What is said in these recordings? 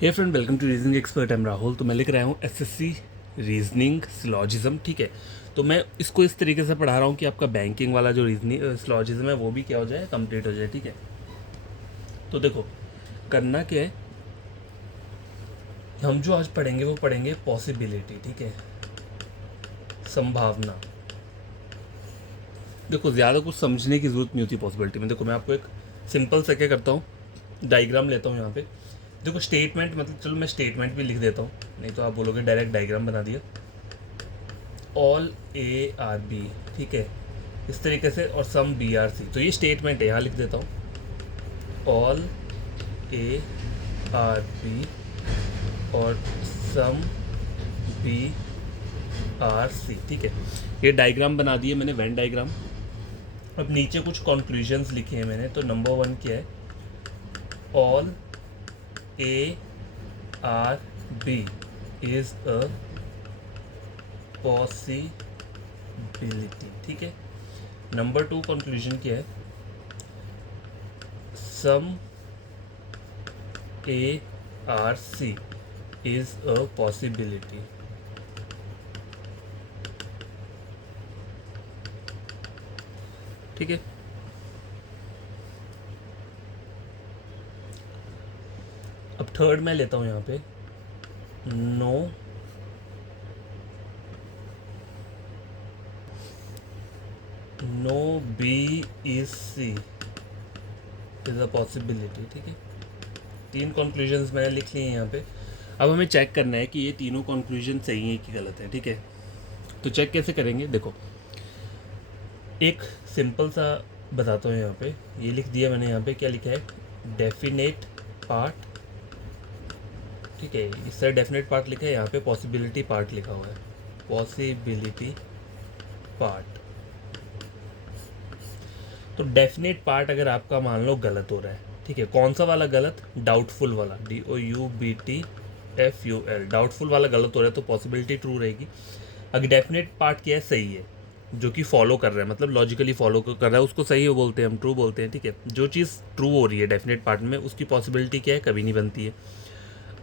Hey friend, welcome to reasoning expert. Am Rahul. तो मैं लिख रहा हूँ एसएससी रीजनिंग सिलॉजिज्म। ठीक है, तो मैं इसको इस तरीके से पढ़ा रहा हूँ कि आपका बैंकिंग वाला जो रीजनिंग सिलॉजिज्म है वो भी क्या हो जाए, कंप्लीट हो जाए। ठीक है, तो देखो करना क्या है, हम जो आज पढ़ेंगे वो पढ़ेंगे पॉसिबिलिटी। ठीक है, संभावना। देखो ज़्यादा कुछ समझने की ज़रूरत नहीं होती पॉसिबिलिटी में। देखो मैं आपको एक सिंपल सा क्या करता हूँ, डायग्राम लेता हूँ यहाँ पे। देखो स्टेटमेंट, मतलब चलो मैं स्टेटमेंट भी लिख देता हूँ, नहीं तो आप बोलोगे डायरेक्ट डायग्राम बना दिया। ऑल ए आर बी, ठीक है, इस तरीके से, और सम बी आर सी। तो ये स्टेटमेंट है, यहाँ लिख देता हूँ ऑल ए आर बी और सम बी आर सी। ठीक है, ये डायग्राम बना दिए मैंने, वेन डायग्राम। अब नीचे कुछ कंक्लूजन्स लिखे हैं मैंने। तो नंबर 1 क्या है, all A are B is a possibility. ठीक है, नंबर 2 कंक्लूजन क्या है, some A are C is a possibility. ठीक है, अब थर्ड मैं लेता हूँ यहाँ पे, no B is C is a possibility. ठीक है, 3 कंक्लूजन्स मैंने लिख लिए हैं यहाँ पे। अब हमें चेक करना है कि ये तीनों कंक्लूजन सही है कि गलत है। ठीक है, तो चेक कैसे करेंगे, देखो एक सिंपल सा बताता हूँ। यहाँ पे ये लिख दिया मैंने, यहाँ पे क्या लिखा है, डेफिनेट पार्ट। ठीक है, इस तरह डेफिनेट पार्ट लिखा है, यहाँ पे पॉसिबिलिटी पार्ट लिखा हुआ है, पॉसिबिलिटी पार्ट। तो डेफिनेट पार्ट अगर आपका मान लो गलत हो रहा है, ठीक है, कौन सा वाला गलत, डाउटफुल वाला, DOUBTFUL, डाउटफुल वाला गलत हो रहा है तो पॉसिबिलिटी ट्रू रहेगी। अगर डेफिनेट पार्ट क्या है, सही है, जो कि फॉलो कर रहा है, मतलब लॉजिकली फॉलो कर रहा है, उसको सही हो बोलते हैं हम, ट्रू बोलते हैं। ठीक है, जो चीज़ ट्रू हो रही है डेफिनेट पार्ट में, उसकी पॉसिबिलिटी क्या है, कभी नहीं बनती है।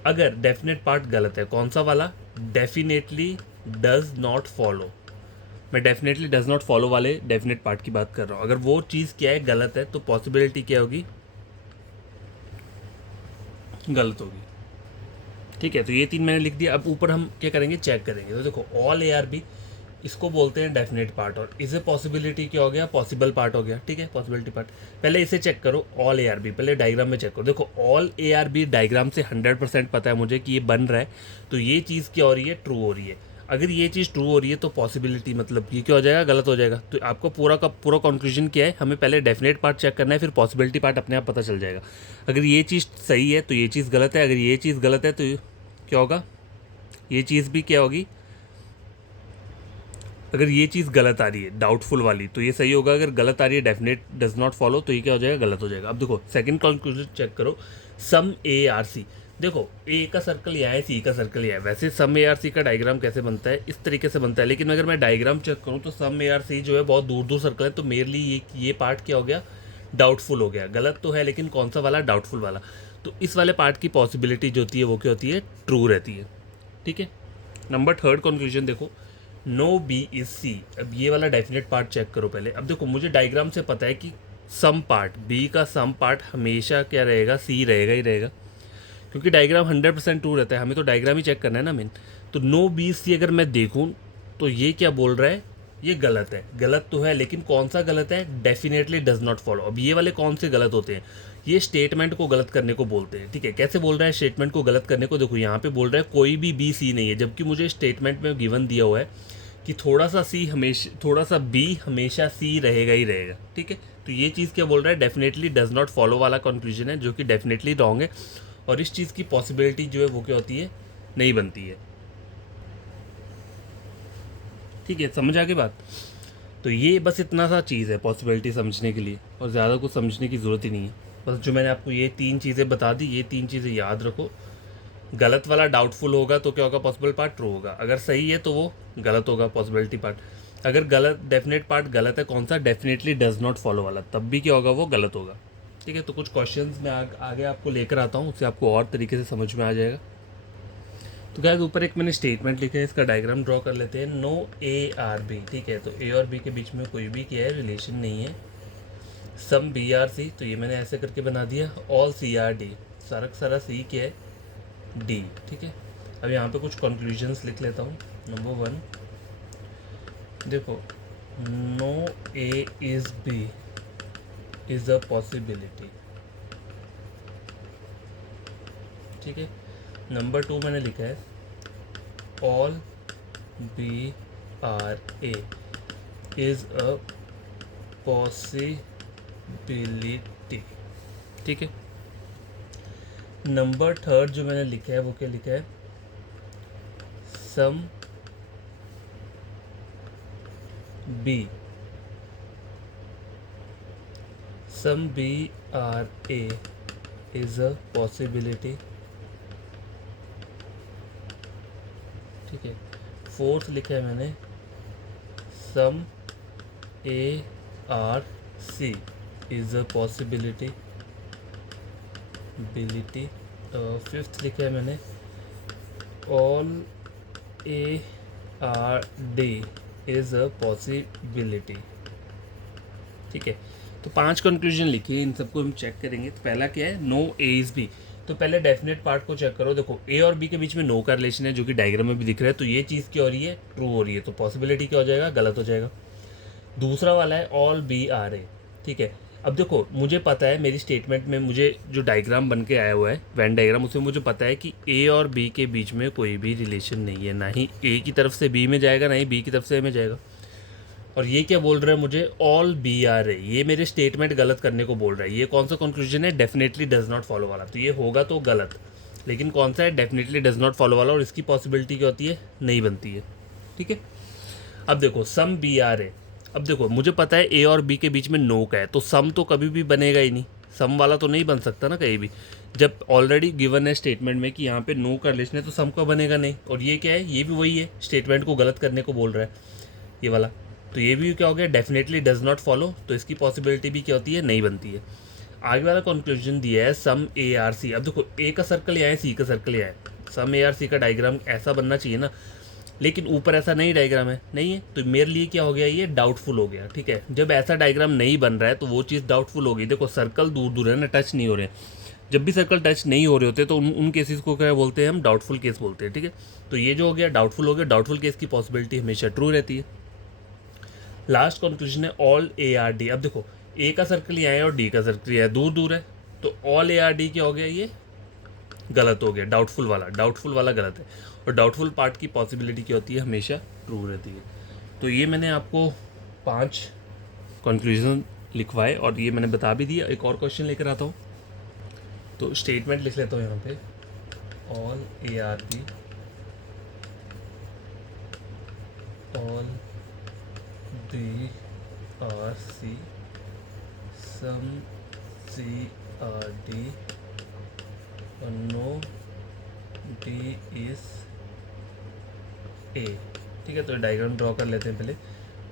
अगर डेफिनेट पार्ट गलत है, कौन सा वाला, डेफिनेटली डज नॉट फॉलो, मैं डेफिनेटली डज नॉट फॉलो वाले डेफिनेट पार्ट की बात कर रहा हूँ। अगर वो चीज़ क्या है, गलत है, तो पॉसिबिलिटी क्या होगी, गलत होगी। ठीक है, तो ये 3 मैंने लिख दिया। अब ऊपर हम क्या करेंगे, चेक करेंगे। तो देखो ऑल ए आर बी, इसको बोलते हैं डेफिनेट पार्ट, और इसे पॉसिबिलिटी क्या हो गया, पॉसिबल पार्ट हो गया। ठीक है, पॉसिबिलिटी पार्ट। पहले इसे चेक करो, ऑल ए आर बी, पहले डायग्राम में चेक करो। देखो all A are B diagram से 100% पता है मुझे कि ये बन रहा है, तो ये चीज़ क्या हो रही है, ट्रू हो रही है। अगर ये चीज़ ट्रू हो रही है तो पॉसिबिलिटी मतलब ये क्या हो जाएगा, गलत हो जाएगा। तो आपको पूरा का पूरा कंक्लूजन क्या है, हमें पहले डेफिनेट पार्ट चेक करना है, फिर पॉसिबिलिटी पार्ट अपने आप पता चल जाएगा। अगर ये चीज़ सही है तो ये चीज़ गलत है, अगर ये चीज़ गलत है तो क्या होगा, ये चीज़ भी क्या होगी, अगर ये चीज़ गलत आ रही है डाउटफुल वाली तो ये सही होगा, अगर गलत आ रही है डेफिनेट डज नॉट फॉलो तो ये क्या हो जाएगा, गलत हो जाएगा। अब देखो सेकंड कंक्लूजन चेक करो, सम ए आर सी। देखो ए का सर्कल यहाँ है, सी का सर्कल यहाँ है। वैसे सम ए आर सी का डायग्राम कैसे बनता है, इस तरीके से बनता है, लेकिन अगर मैं डायग्राम चेक करूँ तो सम ए आर सी जो है बहुत दूर दूर सर्कल है, तो मेरे लिए ये पार्ट क्या हो गया, डाउटफुल हो गया। गलत तो है लेकिन कौन सा वाला, डाउटफुल वाला। तो इस वाले पार्ट की पॉसिबिलिटी जो होती है वो क्या होती है, ट्रू रहती है। ठीक है, नंबर थर्ड कंक्लूजन देखो, नो बी इज सी। अब ये वाला डेफिनेट पार्ट चेक करो पहले। अब देखो मुझे डायग्राम से पता है कि सम पार्ट, बी का सम पार्ट हमेशा क्या रहेगा, सी रहेगा ही रहेगा, क्योंकि डायग्राम 100% ट्रू रहता है। हमें तो डायग्राम ही चेक करना है ना मेन। तो नो बी सी अगर मैं देखूँ तो ये क्या बोल रहा है, ये गलत है। गलत तो है लेकिन कौन सा गलत है, डेफिनेटली डज नॉट फॉलो। अब ये वाले कौन से गलत होते हैं, ये स्टेटमेंट को गलत करने को बोलते हैं। ठीक है, कैसे बोल रहा है स्टेटमेंट को गलत करने को, देखो यहाँ पे बोल रहा है कोई भी बी सी नहीं है, जबकि मुझे स्टेटमेंट में गिवन दिया हुआ है कि थोड़ा सा बी हमेशा सी रहेगा ही रहेगा। ठीक है, तो ये चीज़ क्या बोल रहा है, डेफिनेटली डज नॉट फॉलो वाला कंक्लूजन है, जो कि डेफिनेटली रॉन्ग है, और इस चीज़ की पॉसिबिलिटी जो है वो क्या होती है, नहीं बनती है। ठीक है, समझ आ गई बात। तो ये बस इतना सा चीज़ है पॉसिबिलिटी समझने के लिए, और ज़्यादा कुछ समझने की ज़रूरत ही नहीं है। बस जो मैंने आपको ये 3 चीज़ें बता दी, ये 3 चीज़ें याद रखो। गलत वाला डाउटफुल होगा तो क्या होगा, पॉसिबल पार्ट ट्रू होगा। अगर सही है तो वो गलत होगा, पॉसिबिलिटी पार्ट। अगर गलत, डेफिनेट पार्ट गलत है, कौन सा, डेफिनेटली डज नॉट फॉलो वाला, तब भी क्या होगा, वो गलत होगा। ठीक है। तो कुछ क्वेश्चंस मैं आगे आपको लेकर आता हूँ, उससे आपको और तरीके से समझ में आ जाएगा। तो गाइस ऊपर एक मैंने स्टेटमेंट लिखा है, इसका डायग्राम ड्रॉ कर लेते हैं। नो ए आर बी, ठीक है। तो ए और बी के बीच में कोई भी क्या है, रिलेशन नहीं है। सम बी आर सी, तो ये मैंने ऐसे करके बना दिया। ऑल सी आर डी, सारा सारा सी क्या है, डी, ठीक है। अब यहाँ पे कुछ कंक्लूजन्स लिख लेता हूँ। नंबर 1, देखो, no A is B is a possibility, ठीक है। नंबर 2 मैंने लिखा है, all B are A is a possibility, ठीक है। नंबर 3 जो मैंने लिखा है वो क्या लिखा है, some B are A is a possibility, ठीक है। 4th लिखा है मैंने, some A are C is a possibility. 5th लिखा है मैंने, all A are D is a possibility, ठीक है। तो 5 कंक्लूजन लिखिए, इन सबको हम चेक करेंगे। तो पहला क्या है, नो ए इज बी। तो पहले डेफिनेट पार्ट को चेक करो। देखो ए और बी के बीच में नो का रिलेशन है, जो कि डायग्राम में भी दिख रहा है। तो ये चीज़ क्या हो रही है, ट्रू हो रही है। तो पॉसिबिलिटी क्या हो जाएगा, गलत हो जाएगा। दूसरा वाला है ऑल बी आर ए, ठीक है। अब देखो मुझे पता है, मेरी स्टेटमेंट में मुझे जो डायग्राम बन के आया हुआ है, वेन डायग्राम, उसमें मुझे पता है कि ए और बी के बीच में कोई भी रिलेशन नहीं है। ना ही ए की तरफ से बी में जाएगा, ना ही बी की तरफ से ए में जाएगा। और ये क्या बोल रहा है मुझे, ऑल बी आर ए, ये मेरे स्टेटमेंट गलत करने को बोल रहा है। ये कौन सा कंक्लूजन है, डेफिनेटली डज नॉट फॉलो वाला। तो ये होगा तो गलत, लेकिन कौन सा है, डेफिनेटली डज नॉट फॉलो वाला। और इसकी पॉसिबिलिटी क्या होती है, नहीं बनती है, ठीक है। अब देखो सम बी आर ए, अब देखो मुझे पता है ए और बी के बीच में नो का है, तो सम तो कभी भी बनेगा ही नहीं, सम वाला तो नहीं बन सकता ना कहीं भी। जब ऑलरेडी गिवन है स्टेटमेंट में कि यहाँ पे नो का रिलेशन है, तो सम का बनेगा नहीं। और ये क्या है, ये भी वही है, स्टेटमेंट को गलत करने को बोल रहा है ये वाला। तो ये भी क्या हो गया, डेफिनेटली डज नॉट फॉलो। तो इसकी पॉसिबिलिटी भी क्या होती है, नहीं बनती है। आगे वाला कंक्लूजन दिया है, सम ए आर सी। अब देखो ए का सर्कल यहाँ है, सी का सर्कल यहाँ है। सम ए आर सी का डायग्राम ऐसा बनना चाहिए ना, लेकिन ऊपर ऐसा नहीं डायग्राम है, नहीं है। तो मेरे लिए क्या हो गया, ये डाउटफुल हो गया, ठीक है। जब ऐसा डायग्राम नहीं बन रहा है तो वो चीज़ डाउटफुल हो गई। देखो सर्कल दूर दूर है ना, टच नहीं हो रहे। जब भी सर्कल टच नहीं हो रहे होते तो उन केसेस को क्या बोलते हैं, हम डाउटफुल केस बोलते हैं, ठीक है। तो ये जो हो गया डाउटफुल हो गया। डाउटफुल केस की पॉसिबिलिटी हमेशा ट्रू रहती है। लास्ट कंक्लूजन है ऑल ए आर डी। अब देखो ए का सर्कल यहाँ है और डी का सर्कल यहाँ है, दूर दूर है। तो ऑल ए आर डी क्या हो गया, ये गलत हो गया, डाउटफुल वाला। डाउटफुल वाला गलत है। और डाउटफुल पार्ट की पॉसिबिलिटी क्या होती है, हमेशा ट्रू रहती है। तो ये मैंने आपको 5 कंक्लूजन लिखवाए और ये मैंने बता भी दिया। एक और क्वेश्चन लेकर आता हूँ। तो स्टेटमेंट लिख लेता हूँ यहाँ पे, all A are B, all B are C, some C are D, और नो डी इज ए, ठीक है। तो डायग्राम ड्रॉ कर लेते हैं पहले।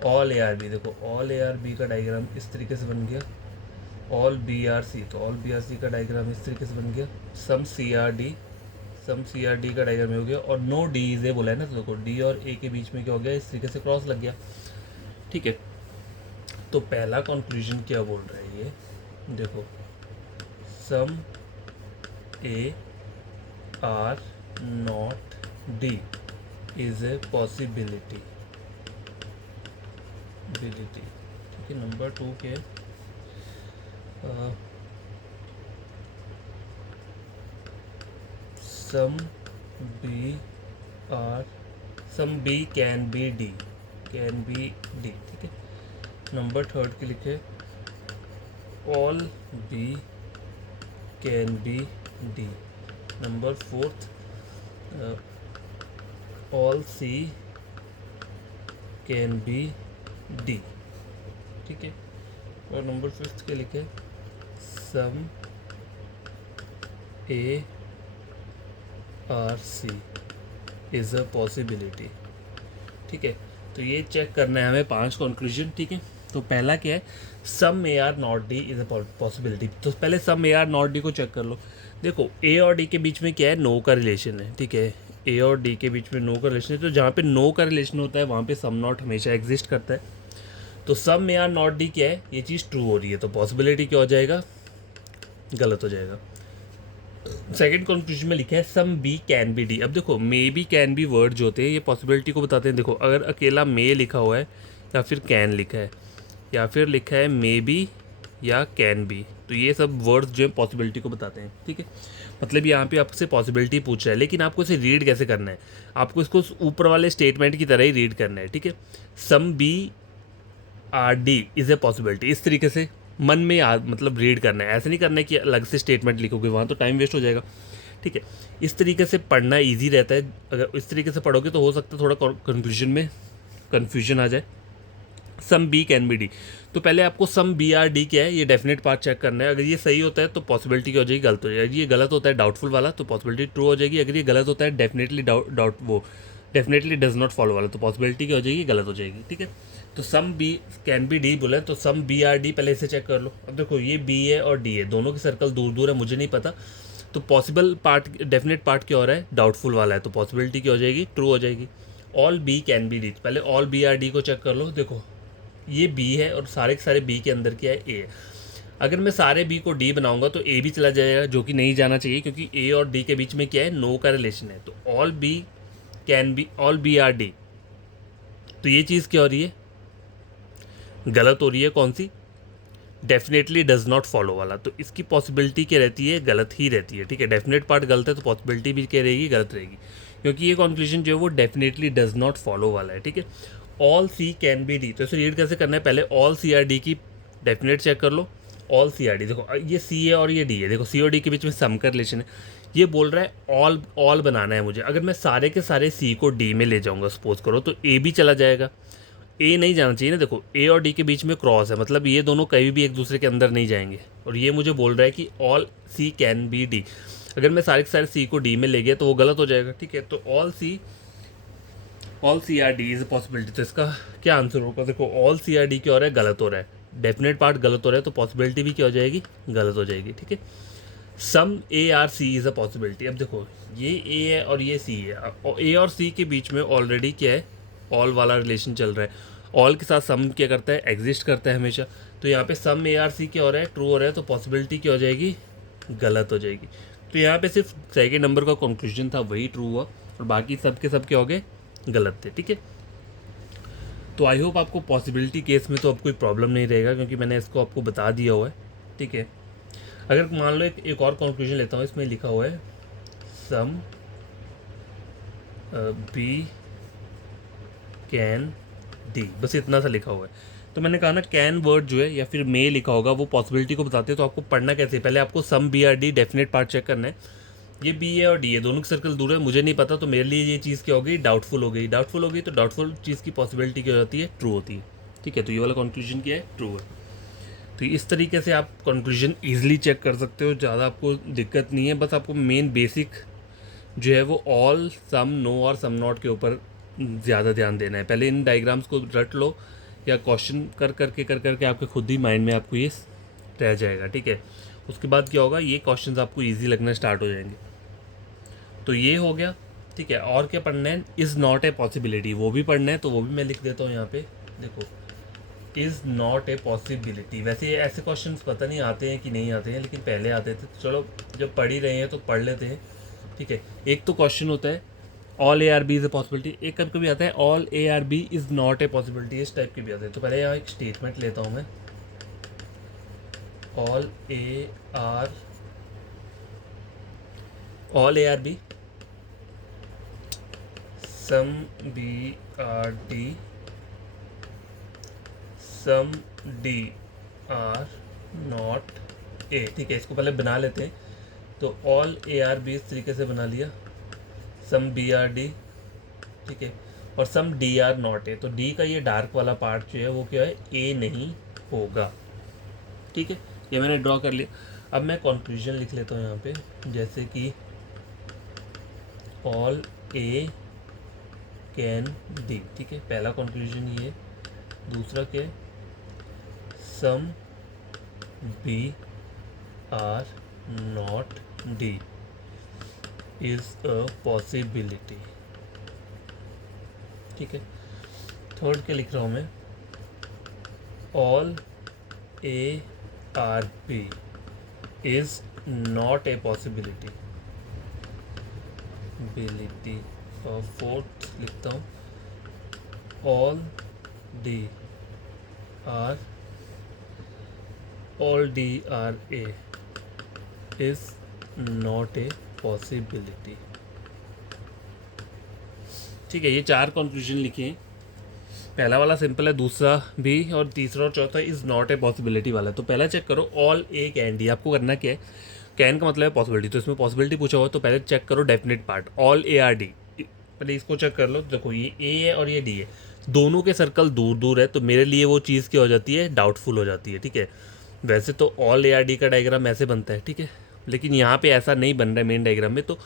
ऑल ए आर बी, देखो ऑल ए आर बी का डायग्राम इस तरीके से बन गया। ऑल बी आर सी, तो ऑल बी आर सी का डायग्राम इस तरीके से बन गया। सम C are D, some C are D का डायग्राम हो गया। और नो डी इज ए बोला है ना, तो देखो डी और ए के बीच में क्या हो गया, इस तरीके से क्रॉस लग गया, ठीक है। तो पहला कंक्लूजन क्या बोल रहा है ये, देखो, some A are not D is a possibility, ठीक है। नंबर 2 के some B are, some B can be D, can be D, ठीक है। नंबर 3 के लिखे, all B can be D. Number 4 all C can be D, ठीक है। और नंबर 5 के लिखे, some A are C is a possibility, ठीक है। तो ये चेक करना है हमें 5 कंक्लूजन, ठीक है। तो पहला क्या है, some A are not D is a possibility. तो पहले some A are not D को चेक कर लो। देखो ए और डी के बीच में क्या है, नो का रिलेशन है, ठीक है। ए और डी के बीच में नो का रिलेशन है, तो जहाँ पे नो का रिलेशन होता है वहाँ पे सम नॉट हमेशा एग्जिस्ट करता है। तो सम ए आर नॉट डी क्या है, ये चीज़ ट्रू हो रही है, तो पॉसिबिलिटी क्या हो जाएगा, गलत हो जाएगा। सेकंड कंक्लूजन में लिखा है some B can be D. अब देखो may be can be word जो होते हैं ये पॉसिबिलिटी को बताते हैं। देखो अगर अकेला मे लिखा हुआ है या फिर कैन लिखा है या फिर लिखा है मे बी या कैन बी, तो ये सब वर्ड्स जो है पॉसिबिलिटी को बताते हैं, ठीक है। मतलब यहाँ पे आपसे पॉसिबिलिटी पूछ रहा है, लेकिन आपको इसे रीड कैसे करना है, आपको इसको ऊपर वाले स्टेटमेंट की तरह ही रीड करना है, ठीक है। Some B are D is a possibility, इस तरीके से मन में याद मतलब रीड करना है, ऐसे नहीं करना है कि अलग से स्टेटमेंट लिखोगे, वहाँ तो टाइम वेस्ट हो जाएगा, ठीक है। इस तरीके से पढ़ना ईजी रहता है। अगर इस तरीके से पढ़ोगे तो हो सकता है थोड़ा कंक्लूजन में कन्फ्यूजन आ जाए। Some B can be D, तो पहले आपको सम बी आर डी क्या है ये डेफिनेट पार्ट चेक करना है। अगर ये सही होता है तो पॉसिबिलिटी क्या हो जाएगी, गलत हो जाएगी। अगर ये गलत होता है डाउटफुल वाला तो पॉसिबिलिटी ट्रू हो जाएगी। अगर ये गलत होता है डेफिनेटली डज नॉट फॉलो वाला तो पॉसिबिलिटी क्या हो जाएगी, गलत हो जाएगी, ठीक है। तो some B can be D बोला है, तो सम बी आर डी पहले इसे चेक कर लो। अब देखो ये बी है और डी है, दोनों के सर्कल दूर दूर है, मुझे नहीं पता, तो पॉसिबल पार्ट डेफिनेट पार्ट क्या हो रहा है, डाउटफुल वाला है, तो पॉसिबिलिटी क्या हो जाएगी, ट्रू हो जाएगी। All B can be D, पहले ऑल बी आर डी को चेक कर लो। देखो ये बी है और सारे के सारे बी के अंदर क्या है, ए है। अगर मैं सारे बी को डी बनाऊंगा तो ए भी चला जाएगा, जो कि नहीं जाना चाहिए, क्योंकि ए और डी के बीच में क्या है, नो का रिलेशन है। तो all B can B, all B are D, तो ये चीज़ क्या हो रही है, गलत हो रही है। कौन सी, डेफिनेटली डज नॉट फॉलो वाला, तो इसकी पॉसिबिलिटी क्या रहती है, गलत ही रहती है, ठीक है। डेफिनेट पार्ट गलत है तो पॉसिबिलिटी भी क्या रहेगी, गलत रहेगी, क्योंकि ये कंक्लूजन जो है वो डेफिनेटली डज नॉट फॉलो वाला है, ठीक है। All C can be D, तो इसे रीड कैसे करना है, पहले ऑल सी आर डी की डेफिनेट चेक कर लो। ऑल सी आर डी, देखो ये सी है और ये डी है, देखो सी और डी के बीच में सम का रिलेशन है। ये बोल रहा है ऑल ऑल बनाना है मुझे। अगर मैं सारे के सारे सी को डी में ले जाऊंगा सपोज करो, तो ए भी चला जाएगा, ए नहीं जाना चाहिए ना। देखो ए और डी के बीच में क्रॉस है, मतलब ये दोनों कहीं भी एक दूसरे के अंदर नहीं जाएंगे, और ये मुझे बोल रहा है कि all C can be D. अगर मैं सारे के सारे सी को डी में ले गया तो वो गलत हो जाएगा, ठीक है। तो all C are D is a possibility, तो इसका क्या आंसर होगा, देखो ऑल सी आर डी क्या हो रहा है, गलत हो रहा है। डेफिनेट पार्ट गलत हो रहा है तो पॉसिबिलिटी भी क्या हो जाएगी, गलत हो जाएगी, ठीक है। Some A are C is a possibility, अब देखो ये ए है और ये सी है, ए और सी के बीच में ऑलरेडी क्या है, ऑल वाला रिलेशन चल रहा है। ऑल के साथ सम क्या करता है, एग्जिस्ट करता है हमेशा। तो यहाँ पे सम ए आर सी क्या हो रहा है, ट्रू हो रहा है, तो पॉसिबिलिटी क्या हो जाएगी, गलत हो जाएगी। तो यहाँ पे सिर्फ सेकेंड नंबर का कंक्लूजन था वही ट्रू हुआ, और बाकी सब के सब क्या हो गए, गलत थे, ठीक है। तो आई होप आपको पॉसिबिलिटी केस में तो अब कोई प्रॉब्लम नहीं रहेगा, क्योंकि मैंने इसको आपको बता दिया हुआ है, ठीक है। अगर मान लो एक और कंक्लूजन लेता हूँ, इसमें लिखा हुआ है सम बी कैन डी, बस इतना सा लिखा हुआ है। तो मैंने कहा ना कैन वर्ड जो है या फिर मे लिखा होगा वो पॉसिबिलिटी को बताते हैं, तो आपको पढ़ना कैसे, पहले आपको some B are D definite part check करना है। ये बी है और डी है, दोनों के सर्कल दूर है, मुझे नहीं पता, तो मेरे लिए ये चीज़ क्या हो गई, डाउटफुल हो गई। डाउटफुल हो गई तो डाउटफुल चीज़ की पॉसिबिलिटी क्या होती है, ट्रू होती है, ठीक है। तो ये वाला कंक्लूजन क्या है, ट्रू है। तो इस तरीके से आप कंक्लूजन ईजिली चेक कर सकते हो, ज़्यादा आपको दिक्कत नहीं है। बस आपको मेन बेसिक जो है वो ऑल, सम, नो और सम नॉट के ऊपर ज़्यादा ध्यान देना है। पहले इन डायग्राम्स को रट लो, या क्वेश्चन कर करके आपके खुद ही माइंड में आपको ये रह जाएगा, ठीक है। उसके बाद क्या होगा, ये क्वेश्चंस आपको इजी लगना स्टार्ट हो जाएंगे। तो ये हो गया, ठीक है। और क्या पढ़ना है, इज़ नॉट ए पॉसिबिलिटी, वो भी पढ़ना है, तो वो भी मैं लिख देता हूँ यहाँ पे। देखो इज़ नॉट ए पॉसिबिलिटी, वैसे ये ऐसे क्वेश्चंस पता नहीं आते हैं कि नहीं आते हैं, लेकिन पहले आते थे, तो चलो जब पढ़ ही रहे हैं तो पढ़ लेते हैं, ठीक है। एक तो क्वेश्चन होता है all A are B is a possibility, एक कभी कभी आता है all A are B is not a possibility, इस टाइप के भी आते हैं। तो पहले यहाँ एक स्टेटमेंट लेता हूँ मैं, all A are B some B are D some D are not A, ठीक है। इसको पहले बना लेते हैं। तो ऑल ए आर बी इस तरीके से बना लिया, सम बी आर डी, ठीक है, और सम डी आर नॉट ए। तो डी का ये डार्क वाला पार्ट जो है वो क्या है, ए नहीं होगा, ठीक है। ये मैंने ड्रॉ कर लिया। अब मैं कंक्लूजन लिख लेता हूँ यहाँ पे, जैसे कि ऑल ए कैन डी, ठीक है। पहला कंक्लूजन ये, दूसरा क्या है, some B are not D is a possibility. ठीक है, थर्ड के लिख रहा हूँ मैं, all A are B is not a possibility बिलिटी। और फोर्थ लिखता हूँ, all D are A is not a possibility. ठीक है, ये 4 कंक्लूजन लिखे हैं। पहला वाला सिंपल है, दूसरा भी, और तीसरा और चौथा इज़ नॉट ए पॉसिबिलिटी वाला है। तो पहला चेक करो, ऑल ए कैन डी। आपको करना क्या है, कैन का मतलब है पॉसिबिलिटी, तो इसमें पॉसिबिलिटी पूछा हुआ तो पहले चेक करो definite part, all A are D. पहले इसको चेक कर लो। देखो ये ए है और ये डी है, दोनों के सर्कल दूर दूर है, तो मेरे लिए वो चीज़ क्या हो जाती है, डाउटफुल हो जाती है। ठीक है, वैसे तो ऑल ए आर डी का डायग्राम ऐसे बनता है, ठीक है, लेकिन यहाँ पे ऐसा नहीं बन रहा है मेन डायग्राम में। तो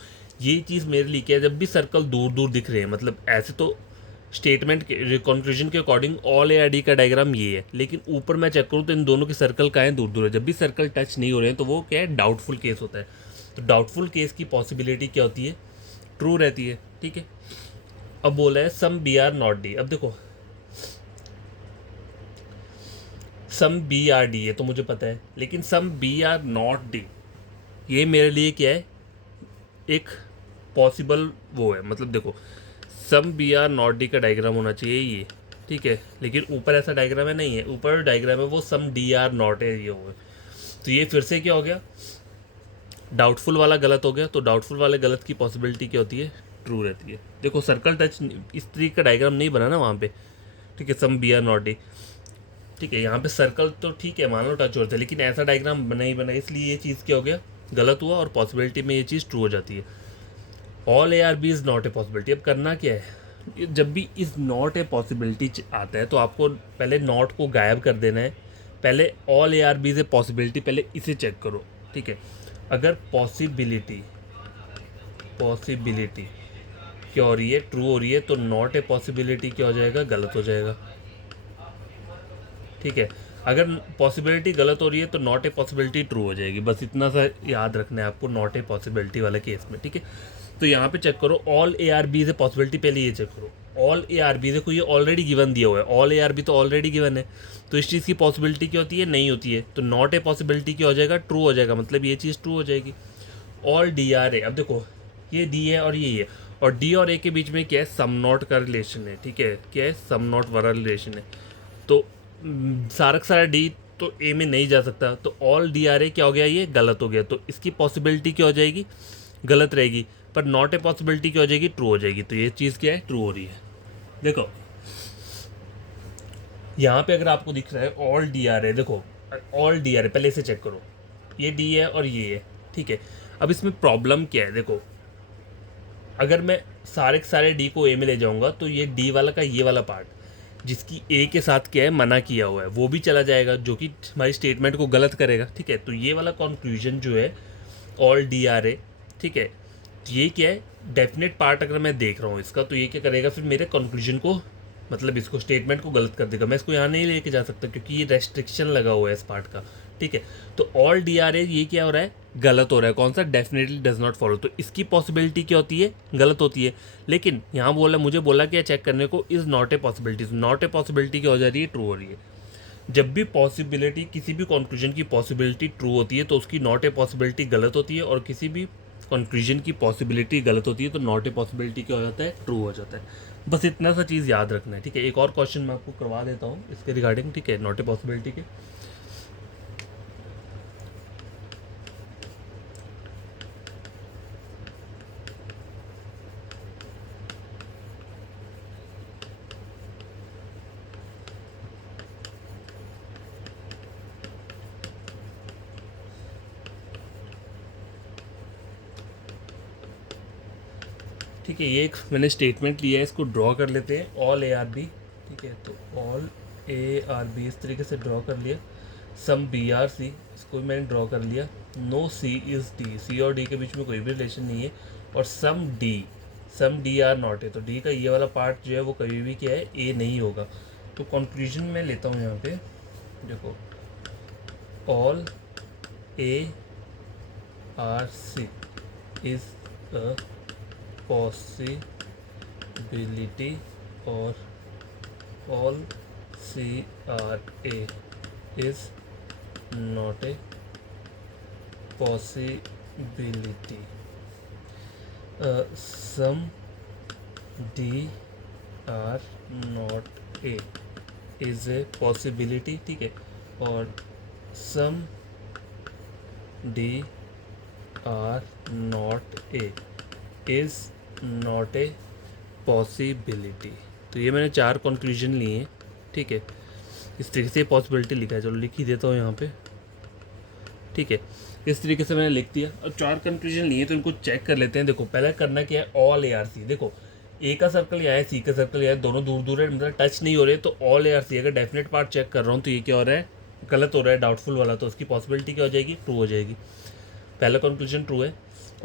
ये चीज़ मेरे लिए क्या है, जब भी सर्कल दूर दूर दिख रहे हैं, मतलब ऐसे तो स्टेटमेंट के कंक्लूजन के according all A are D का डायग्राम ये है, लेकिन ऊपर मैं चेक करूँ तो इन दोनों के सर्कल का है दूर दूर है। जब भी सर्कल टच नहीं हो रहे हैं तो वो क्या है, डाउटफुल केस होता है। तो डाउटफुल केस की पॉसिबिलिटी क्या होती है, ट्रू रहती है। ठीक है, अब बोला है some B are not D. अब देखो सम बी आर डी है तो मुझे पता है, लेकिन some B are not D ये मेरे लिए क्या है, एक पॉसिबल वो है। मतलब देखो some B are not D का डायग्राम होना चाहिए ये, ठीक है, लेकिन ऊपर ऐसा डायग्राम है नहीं है, ऊपर डायग्राम है वो सम डी आर नॉट है ये हो। तो ये फिर से क्या हो गया, डाउटफुल वाला गलत हो गया। तो डाउटफुल वाले गलत की पॉसिबिलिटी क्या होती है, ट्रू रहती है। देखो सर्कल टच इस तरीके का डायग्राम नहीं बना ना वहाँ पे, ठीक है, some B are not D. ठीक है, यहाँ पे सर्कल तो ठीक है मान लो टच होते हैं, लेकिन ऐसा डायग्राम बना ही बना, इसलिए ये चीज़ क्या हो गया, गलत हुआ, और पॉसिबिलिटी में ये चीज़ ट्रू हो जाती है। All A are B is not a possibility. अब करना क्या है, जब भी इज़ नॉट ए पॉसिबिलिटी आता है तो आपको पहले नॉट को गायब कर देना है। पहले all A are B is a possibility, पहले इसे चेक करो। ठीक है, अगर पॉसिबिलिटी क्या हो रही है, ट्रू हो रही है, तो नॉट ए पॉसिबिलिटी क्या हो जाएगा, गलत हो जाएगा। ठीक है, अगर पॉसिबिलिटी गलत हो रही है तो नॉट ए पॉसिबिलिटी ट्रू हो जाएगी। बस इतना सा याद रखना है आपको नॉट ए पॉसिबिलिटी वाले केस में। ठीक है, तो यहाँ पे चेक करो, all A are B is a possibility, पहले ये चेक करो, ऑल ए आर बी, देखो ये ऑलरेडी गिवन दिया हुआ है, ऑल ए आर बी तो ऑलरेडी गिवन है, तो इस चीज़ की पॉसिबिलिटी क्या होती है, नहीं होती है, तो नॉट ए पॉसिबिलिटी क्या हो जाएगा, ट्रू हो जाएगा, मतलब ये चीज़ ट्रू हो जाएगी। ऑल डी आर ए, अब देखो ये डी है और ये है, और डी और ए के बीच में क्या है, सम नॉट का रिलेशन है। ठीक है, क्या है, सम नॉट वाला रिलेशन है। तो सारा का सारा डी तो ए में नहीं जा सकता, तो ऑल डी आर ए क्या हो गया, ये गलत हो गया, तो इसकी पॉसिबिलिटी क्या हो जाएगी, गलत रहेगी, पर नॉट ए पॉसिबिलिटी क्या हो जाएगी, ट्रू हो जाएगी। तो ये चीज़ क्या है, ट्रू हो रही है। देखो यहाँ पे अगर आपको दिख रहा है ऑल डी आर ए, देखो ऑल डी आर ए, पहले इसे चेक करो, ये डी है और ये है। ठीक है, अब इसमें प्रॉब्लम क्या है, देखो अगर मैं सारे के सारे डी को ए में ले जाऊंगा तो ये डी वाला का ये वाला पार्ट जिसकी ए के साथ क्या है, मना किया हुआ है, वो भी चला जाएगा, जो कि हमारी स्टेटमेंट को गलत करेगा। ठीक है, तो ये वाला कंक्लूजन जो है ऑल डी आर ए, ठीक है, तो ये क्या है, डेफिनेट पार्ट अगर मैं देख रहा हूँ इसका, तो ये क्या करेगा, फिर मेरे कंक्लूजन को, मतलब इसको स्टेटमेंट को गलत कर देगा। मैं इसको यहाँ नहीं लेके जा सकता क्योंकि ये रेस्ट्रिक्शन लगा हुआ है इस पार्ट का। ठीक है, तो ऑल डी आर ए ये क्या हो रहा है, गलत हो रहा है। कौन सा, डेफिनेटली डज नॉट फॉलो, तो इसकी पॉसिबिलिटी क्या होती है, गलत होती है। लेकिन यहाँ बोला, मुझे बोला क्या चेक करने को, is not a possibility, not a possibility क्या हो जा रही है, ट्रू हो रही है। जब भी पॉसिबिलिटी, किसी भी कंक्लूजन की पॉसिबिलिटी ट्रू होती है तो उसकी नॉट ए पॉसिबिलिटी गलत होती है, और किसी भी कंक्लूजन की पॉसिबिलिटी गलत होती है तो नॉट ए पॉसिबिलिटी क्या हो जाता है, ट्रू हो जाता है। बस इतना सा चीज़ याद रखना है। ठीक है, एक और क्वेश्चन मैं आपको करवा देता हूँ इसके रिगार्डिंग, ठीक है, नॉट ए पॉसिबिलिटी के। ठीक है, ये एक मैंने स्टेटमेंट लिया है, इसको ड्रॉ कर लेते हैं, ऑल ए आर बी। ठीक है, तो ऑल ए आर बी इस तरीके से ड्रॉ कर लिया। सम बी आर सी, इसको भी मैंने ड्रॉ कर लिया। नो सी इज़ डी, सी और डी के बीच में कोई भी रिलेशन नहीं है। और सम डी आर नॉट है, तो डी का ये वाला पार्ट जो है वो कभी भी क्या है, ए नहीं होगा। तो कंक्लूजन में लेता हूँ यहाँ पे, देखो all A are C is a possibility और all C are A is not a possibility. Some D are not A is a possibility, ठीक है, और some D are not A is not a possibility. तो ये मैंने 4 conclusion लिए हैं, ठीक है। इस तरीके से पॉसिबिलिटी लिखा है, चलो लिख ही देता हूँ यहाँ पे, ठीक है। इस तरीके से मैंने लिख दिया और 4 कंक्लूजन लिए तो इनको चेक कर लेते हैं। देखो पहले करना क्या है, ऑल ए आर सी। देखो ए का सर्कल यहाँ है, सी का सर्कल यहाँ है, दोनों दूर दूर है, मतलब टच नहीं हो रहे, तो ऑल ए आर सी। अगर डेफिनेट पार्ट चेक कर रहा हूँ तो ये क्या हो रहा है, गलत हो रहा है, डाउटफुल वाला, तो उसकी पॉसिबिलिटी क्या हो जाएगी, ट्रू हो जाएगी। पहला कंक्लूजन ट्रू है।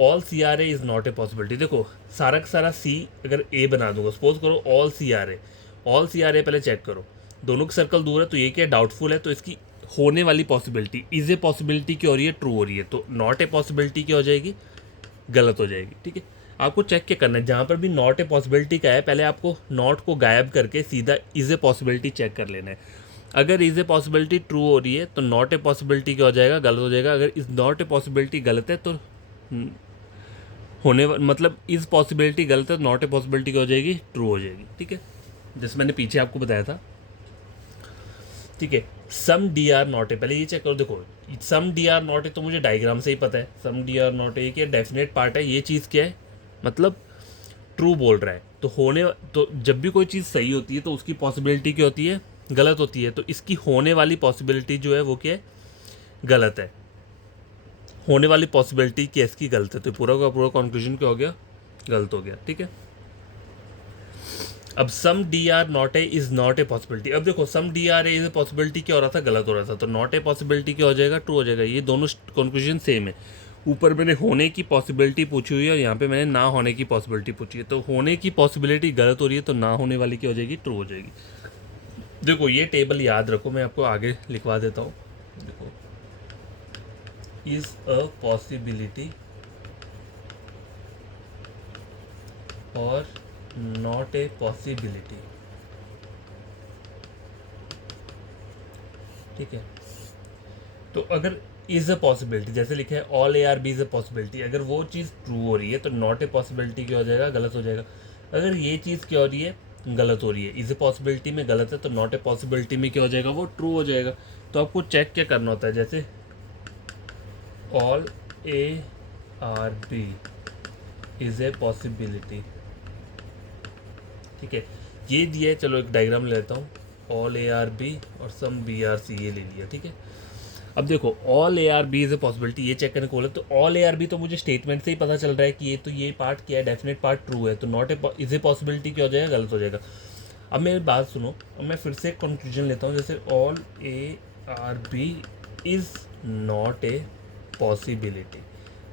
All C are A is not a possibility. देखो सारा का सारा सी अगर ए बना दूंगा, सपोज करो all C are A, all C are ए पहले चेक करो, दोनों के सर्कल दूर है, तो ये क्या डाउटफुल है, तो इसकी होने वाली पॉसिबिलिटी इज ए पॉसिबिलिटी क्या हो रही है, ट्रू हो रही है, तो नॉट ए पॉसिबिलिटी क्या हो जाएगी, गलत हो जाएगी, ठीक है। आपको चेक क्या करना है, जहाँ पर भी नॉट ए पॉसिबिलिटी का है, पहले आपको नॉट को गायब करके सीधा इज ए पॉसिबिलिटी चेक कर लेना है। अगर इज ए पॉसिबिलिटी ट्रू हो रही है तो नॉट ए पॉसिबिलिटी क्या हो जाएगा, गलत हो जाएगा। अगर इज नॉट ए पॉसिबिलिटी गलत है तो मतलब इज पॉसिबिलिटी गलत है तो नॉट ए पॉसिबिलिटी क्या हो जाएगी, ट्रू हो जाएगी, ठीक है, जैसे मैंने पीछे आपको बताया था, ठीक है। सम डी आर नॉट ए, पहले ये चेक करो, देखो सम डी आर नॉट ए तो मुझे डायग्राम से ही पता है, सम डी आर नॉट ए क्या डेफिनेट पार्ट है, ये चीज़ क्या है, मतलब ट्रू बोल रहा है, तो होने, तो जब भी कोई चीज़ सही होती है तो उसकी पॉसिबिलिटी क्या होती है, गलत होती है, तो इसकी होने वाली पॉसिबिलिटी जो है वो क्या है, गलत है। होने वाली पॉसिबिलिटी क्या इसकी गलत है, तो पूरा का पूरा कंक्लूजन क्या हो गया, गलत हो गया, ठीक है। अब some D are not A is not a possibility. अब देखो some D are A is a possibility क्या हो रहा था, गलत हो रहा था, तो नॉट ए पॉसिबिलिटी क्या हो जाएगा, ट्रू हो जाएगा। ये दोनों कंक्लूजन सेम है। ऊपर मैंने होने की पॉसिबिलिटी पूछी हुई है और यहाँ पे मैंने ना होने की पॉसिबिलिटी पूछी है, तो होने की पॉसिबिलिटी गलत हो रही है तो ना होने वाली क्या हो जाएगी, ट्रू हो जाएगी। देखो ये टेबल याद रखो, मैं आपको आगे लिखवा देता हूँ। देखो इज अ पॉसिबिलिटी और नॉट ए पॉसिबिलिटी, ठीक है। तो अगर इज अ पॉसिबिलिटी जैसे लिखा है all A are B is a possibility, अगर वो चीज़ ट्रू हो रही है तो नॉट ए पॉसिबिलिटी क्या हो जाएगा, गलत हो जाएगा। अगर ये चीज़ क्या हो रही है, गलत हो रही है, इज ए पॉसिबिलिटी में गलत है, तो नॉट ए पॉसिबिलिटी में क्या हो जाएगा, वो ट्रू हो जाएगा। तो आपको चेक क्या करना होता है, जैसे all A are B is a possibility, ठीक है, ये दिया है। चलो एक डायग्राम ले लेता हूँ, ऑल ए आर बी और सम बी आर सी, ये ले लिया, ठीक है। अब देखो all A are B is a possibility, ये चेक करने को बोला, तो ऑल ए आर बी तो मुझे स्टेटमेंट से ही पता चल रहा है कि ये तो ये पार्ट क्या है, डेफिनेट पार्ट ट्रू है, तो not A is a possibility क्या हो जाएगा, गलत हो जाएगा। अब मेरी बात सुनो, अब मैं फिर से एक कंक्लूजन लेता हूँ, जैसे all A are B is not a possibility.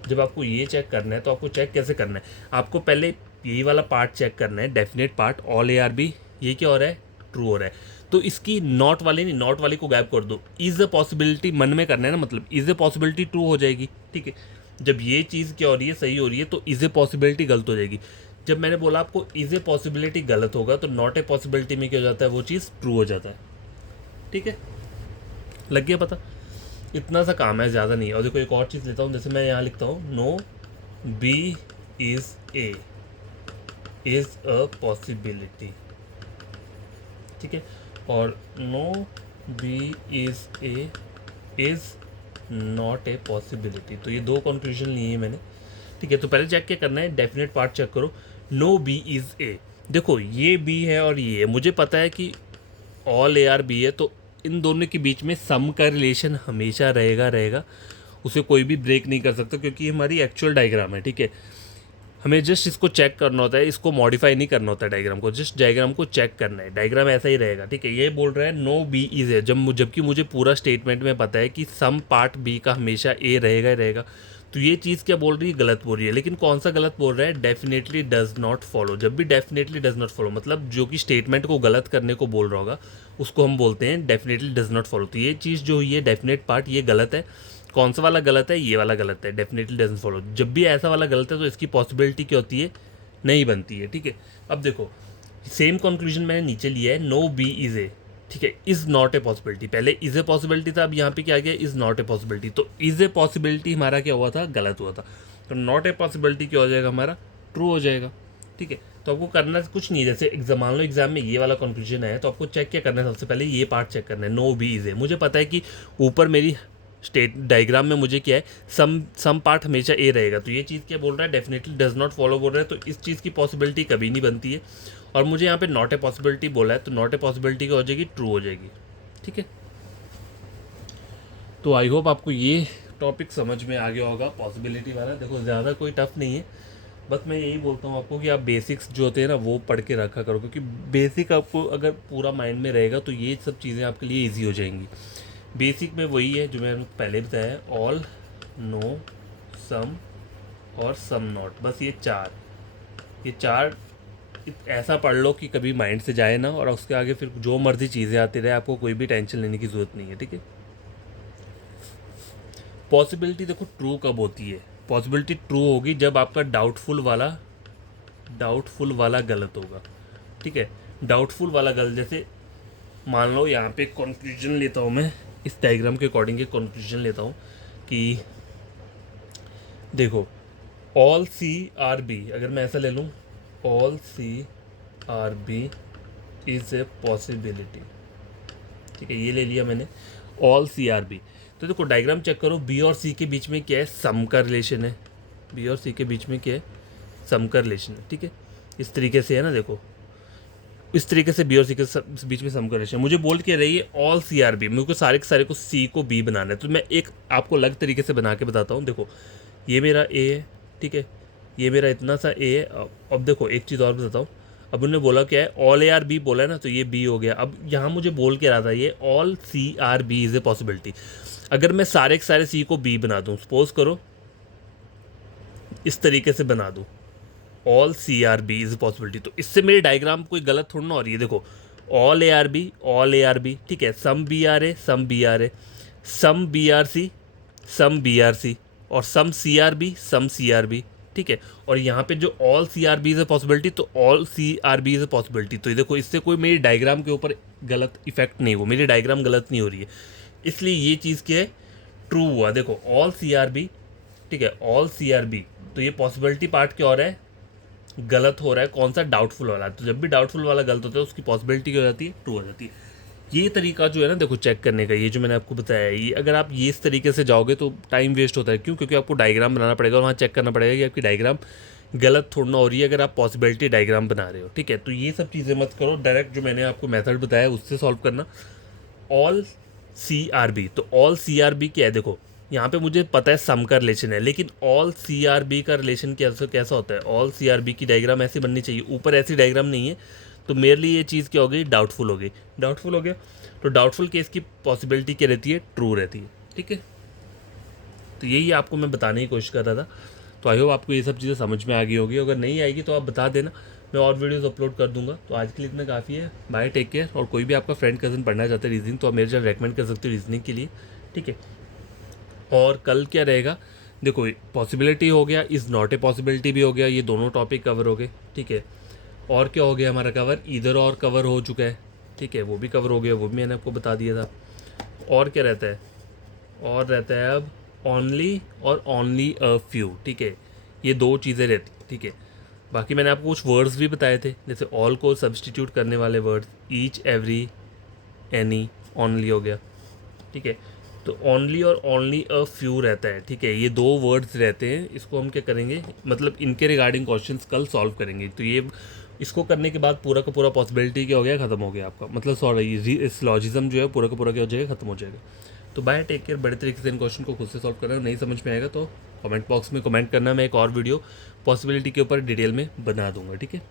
जब आपको ये चेक करना है तो आपको चेक कैसे करना है, आपको पहले यही वाला पार्ट चेक करना है, definite part all A are B, ये क्या हो रहा है, ट्रू हो रहा है, तो इसकी नॉट वाली नहीं, नॉट वाली को गायब कर दो, इज़ अ पॉसिबिलिटी मन में करना है ना, मतलब इज़ अ पॉसिबिलिटी ट्रू हो जाएगी, ठीक है। जब ये चीज़ क्या हो रही है, सही हो रही है, तो इज़ ए पॉसिबिलिटी गलत हो जाएगी। जब मैंने बोला आपको इज़ ए पॉसिबिलिटी गलत होगा तो नॉट ए पॉसिबिलिटी में क्या हो जाता है, वो चीज़ ट्रू हो जाता है, ठीक है। लग गया पता, इतना सा काम है, ज़्यादा नहीं है। और देखो एक और चीज़ लेता हूँ, जैसे मैं यहाँ लिखता हूँ, no B is A is a possibility, ठीक है, और no B is A is not a possibility. तो ये 2 कंक्लूजन लिए हैं मैंने, ठीक है। तो पहले चेक क्या करना है, डेफिनेट पार्ट चेक करो, नो बी इज़ ए। देखो ये बी है और ये है, मुझे पता है कि ऑल ए आर बी है, तो इन दोनों के बीच में सम का रिलेशन हमेशा रहेगा, उसे कोई भी ब्रेक नहीं कर सकता, क्योंकि ये हमारी एक्चुअल डायग्राम है, ठीक है। हमें जस्ट इसको चेक करना होता है, इसको मॉडिफाई नहीं करना होता है डायग्राम को, जस्ट डायग्राम को चेक करना है, डायग्राम ऐसा ही रहेगा, ठीक है। ये बोल रहा है नो बी इज़ ए, जबकि मुझे पूरा स्टेटमेंट में पता है कि सम पार्ट बी का हमेशा ए रहेगा ही रहेगा, तो ये चीज़ क्या बोल रही है, गलत बोल रही है। लेकिन कौन सा गलत बोल रहा है, डेफिनेटली डज नॉट फॉलो। जब भी डेफिनेटली डज नॉट फॉलो मतलब जो कि स्टेटमेंट को गलत करने को बोल रहा होगा उसको हम बोलते हैं डेफिनेटली डज नॉट फॉलो। तो ये चीज़ जो हुई है डेफिनेट पार्ट, ये गलत है। कौन सा वाला गलत है, ये वाला गलत है, डेफिनेटली डजंट फॉलो। जब भी ऐसा वाला गलत है तो इसकी पॉसिबिलिटी क्या होती है, नहीं बनती है। ठीक है, अब देखो सेम कंक्लूजन मैंने नीचे लिया है, नो बी इज ए। ठीक है, इज़ नॉट ए पॉसिबिलिटी, पहले इज़ ए पॉसिबिलिटी था, अब यहाँ पे क्या आ गया, इज़ नॉट ए पॉसिबिलिटी। तो इज़ ए पॉसिबिलिटी हमारा क्या हुआ था, गलत हुआ था। तो नॉट ए पॉसिबिलिटी क्या हो जाएगा, हमारा ट्रू हो जाएगा। ठीक है, तो आपको करना कुछ नहीं, जैसे एग्जाम मान लो एग्जाम में ये वाला कंक्लूजन है, तो आपको चेक क्या करना है, सबसे पहले ये पार्ट चेक करना है, नो बी इज़ ए। मुझे पता है कि ऊपर मेरी स्टेट डायग्राम में मुझे क्या है, सम पार्ट हमेशा ए रहेगा। तो ये चीज़ क्या बोल रहा है, डेफिनेटली डज नॉट फॉलो बोल रहा है, तो इस चीज़ की पॉसिबिलिटी कभी नहीं बनती है। और मुझे यहाँ पे नॉट ए पॉसिबिलिटी बोला है, तो नॉट ए पॉसिबिलिटी क्या हो जाएगी, ट्रू हो जाएगी। ठीक है, तो आई होप आपको ये टॉपिक समझ में आ गया होगा, पॉसिबिलिटी वाला। देखो ज़्यादा कोई टफ नहीं है, बस मैं यही बोलता हूँ आपको कि आप बेसिक्स जो होते हैं ना वो पढ़ के रखा करो, क्योंकि बेसिक आपको अगर पूरा माइंड में रहेगा तो ये सब चीज़ें आपके लिए ईजी हो जाएंगी। बेसिक में वही है जो मैंने पहले बताया, ऑल, नो, सम और सम नॉट, बस ये चार ऐसा पढ़ लो कि कभी माइंड से जाए ना, और उसके आगे फिर जो मर्जी चीज़ें आती रहे, आपको कोई भी टेंशन लेने की ज़रूरत नहीं है। ठीक है, पॉसिबिलिटी देखो ट्रू कब होती है, पॉसिबिलिटी ट्रू होगी जब आपका डाउटफुल वाला गलत होगा। ठीक है, डाउटफुल वाला गलत, जैसे मान लो यहाँ पे कंक्लूजन लेता हूँ मैं, इस डायग्राम के अकॉर्डिंग एक कंक्लूजन लेता हूँ कि देखो ऑल सी आर बी, अगर मैं ऐसा ले लूँ, all C are B is a possibility. ठीक है, ये ले लिया मैंने, ऑल सी आर बी। तो देखो डायग्राम चेक करो, बी और सी के बीच में क्या है, सम का रिलेशन है। बी और सी के बीच में क्या है, सम का रिलेशन है। ठीक है, इस तरीके से है ना, देखो इस तरीके से बी और सी के बीच में सम का रिलेशन। मुझे बोल के रही है ऑल सी आर बी, मेरे को सारे के सारे को सी को बी बनाना है। तो मैं एक आपको अलग तरीके से बना के बताता हूँ। देखो ये मेरा ए है, ठीक है, ये मेरा इतना सा ए है। अब देखो एक चीज़ और बताता हूँ, अब उन्होंने बोला क्या है, ऑल ए आर बी बोला है ना, तो ये बी हो गया। अब यहाँ मुझे बोल के रहा था ये all C are B is a possibility. अगर मैं सारे के सारे सी को बी बना दूँ, सपोज करो इस तरीके से बना दूँ, all C are B is a possibility, तो इससे मेरी डायग्राम कोई गलत थोड़ा ना हो रही है। देखो all A are B, all A are B, ठीक है, some B are A, some B are A, some B are C, some B are C, और some C are B, some C are B. ठीक है, और यहाँ पे जो all C are B is a possibility, तो all C are B is a possibility. तो ये देखो इससे कोई मेरी डायग्राम के ऊपर गलत इफेक्ट नहीं हुआ, मेरी डायग्राम गलत नहीं हो रही है, इसलिए ये चीज़ क्या है, ट्रू हुआ। देखो ऑल सी आर बी, ठीक है, ऑल सी आर बी, तो ये पॉसिबिलिटी पार्ट क्या हो रहा है, गलत हो रहा है। कौन सा, डाउटफुल वाला। तो जब भी डाउटफुल वाला गलत होता है उसकी पॉसिबिलिटी क्या हो जाती है, ट्रू हो जाती है। ये तरीका जो है ना देखो चेक करने का, ये जो मैंने आपको बताया है, ये अगर आप ये इस तरीके से जाओगे तो टाइम वेस्ट होता है। क्यों, क्योंकि आपको डायग्राम बनाना पड़ेगा और वहाँ चेक करना पड़ेगा कि आपकी डायग्राम गलत थोड़ा ना हो रही है अगर आप पॉसिबिलिटी डायग्राम बना रहे हो। ठीक है, तो ये सब चीज़ें मत करो, डायरेक्ट जो मैंने आपको मेथड बताया उससे सॉल्व करना। ऑल सी आर बी, तो ऑल सी आर बी क्या है, देखो यहाँ पे मुझे पता है सम का रिलेशन है, लेकिन ऑल सी आर बी का रिलेशन कैसा होता है, ऑल सी आर बी की डायग्राम ऐसी बननी चाहिए, ऊपर ऐसी डायग्राम नहीं है। तो मेरे लिए ये चीज़ क्या हो गई, डाउटफुल हो गई। डाउटफुल हो गया, तो डाउटफुल केस की पॉसिबिलिटी क्या रहती है, ट्रू रहती है। ठीक है, तो यही आपको मैं बताने की कोशिश कर रहा था। तो आई होप आपको ये सब चीज़ें समझ में आ गई होगी, अगर नहीं आएगी तो आप बता देना, मैं और वीडियोस अपलोड कर दूंगा। तो आज के लिए इतना काफ़ी है, बाय, टेक केयर। और कोई भी आपका फ्रेंड कज़न पढ़ना चाहता है रीजनिंग, तो आप मेरे साथ रेकमेंड कर सकते हो रीजनिंग के लिए। ठीक है, और कल क्या रहेगा, देखो पॉसिबिलिटी हो गया, इज़ नॉट ए पॉसिबिलिटी भी हो गया, ये दोनों टॉपिक कवर हो गए। ठीक है, और क्या हो गया हमारा कवर, इधर और कवर हो चुका है। ठीक है, वो भी कवर हो गया, वो भी मैंने आपको बता दिया था। और क्या रहता है, और रहता है अब ओनली और ओनली अ फ्यू। ठीक है, ये दो चीज़ें रहती। ठीक है, बाकी मैंने आपको कुछ वर्ड्स भी बताए थे, जैसे ऑल को सब्सटीट्यूट करने वाले words, each, every, any, only हो गया। ठीक है, तो ओनली और ओनली अ फ्यू रहता है। ठीक है, ये दो वर्ड्स रहते हैं, इसको हम क्या करेंगे, मतलब इनके रिगार्डिंग क्वेश्चंस कल सॉल्व करेंगे। तो ये इसको करने के बाद पूरा का पूरा पॉसिबिलिटी क्या हो गया, ख़त्म हो गया आपका, मतलब सॉरी सिलॉजिज्म जो है पूरा का पूरा क्या हो जाएगा, ख़त्म हो जाएगा। तो बाय, टेक केयर। बड़े तरीके से इन क्वेश्चन को खुद से सॉल्व करना, नहीं समझ में आएगा तो कमेंट बॉक्स में कमेंट करना, मैं एक और वीडियो पॉसिबिलिटी के ऊपर डिटेल में बना दूंगा। ठीक है।